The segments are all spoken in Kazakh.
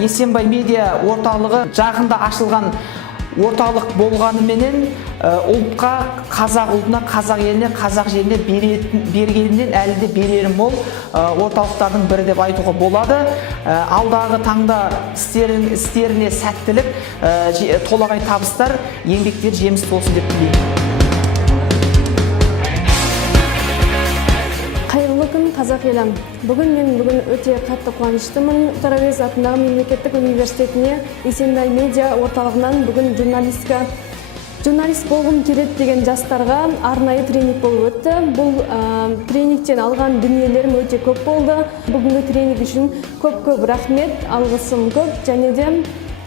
Есенбай медиа орталығы жақында ашылған орталық болғанымен ұлтқа, қазақ ұлтына, қазақ еліне, қазақ жеріне бергенінен әлі де берері мол орталықтардың бірі деп айтуға болады. Алдағы таңда істеріне сәттілік, толағай табыстар, еңбектер жемісті болсын деп тілеймін. Қайырлы күн, қазақ елі. Бүгін өте қатты қуаныштымын. Тарауез атындағы мемлекеттік университетіне Есенбай медиа орталығынан бүгін журналист болғым келеді деген жастарға арнайы тренинг болып өтті. Бұл тренингтен алған дүниелерім өте көп болды. Бүгінгі тренинг үшін көп рахмет, алғысым көп, және де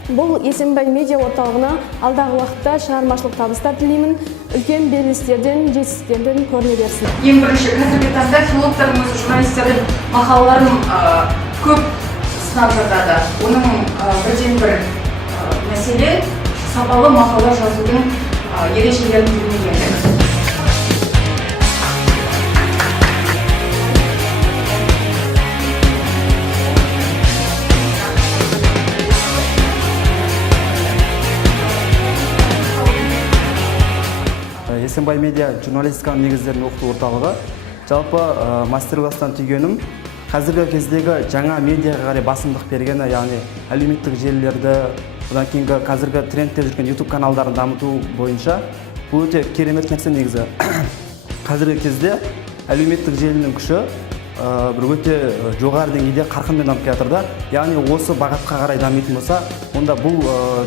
бұл Есенбай медиа орталығына алдағы уақытта шығармашылық табыстар тілеймін. Үлкен белестерден, жетістіктерден көріне берсін. Ең бірінші, қазіргі таңда филологтардың өзі журналистердің мақалаларын көп сынап жатады. Оның бірден бір мәселе сапалы мақала жазудың ережелерін білмегендігі. Есенбай медиа журналистиканың негіздерін оқыту орталығы. Жалпы мастер-класстан түйгенім, қазіргі кездегі жаңа медиаға қарай басымдық бергені, яғни әлеуметтік желілерді, одан кейінгі қазіргі трендте жүрген YouTube каналдарын дамыту бойынша бұл өте керемет нәрсе негізі. Қазіргі кезде әлеуметтік желінің күші бір өте жоғары деңгейде қарқынмен дамып келе жатыр. Яғни осы бағытқа қарай дамитын болса, онда бұл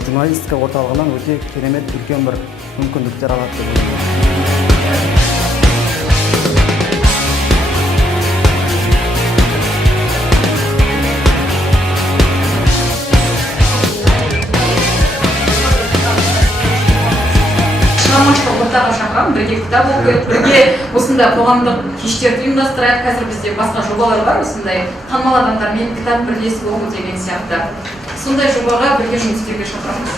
журналистика орталығынан өте керемет үлкен бір мүмкіндіктер алады деп ойлаймын. Шығармашылық ортаға шақырам, бірге кітап оқиық, бірге осындай қоғамдық кештерді ұйымдастырайық. Қазір бізде басқа жобалар бар, осындай танымал адамдармен кітап бірлесіп оқу деген сияқты. Сондай жобаға бірге жұмыс істеуге шақырамыз.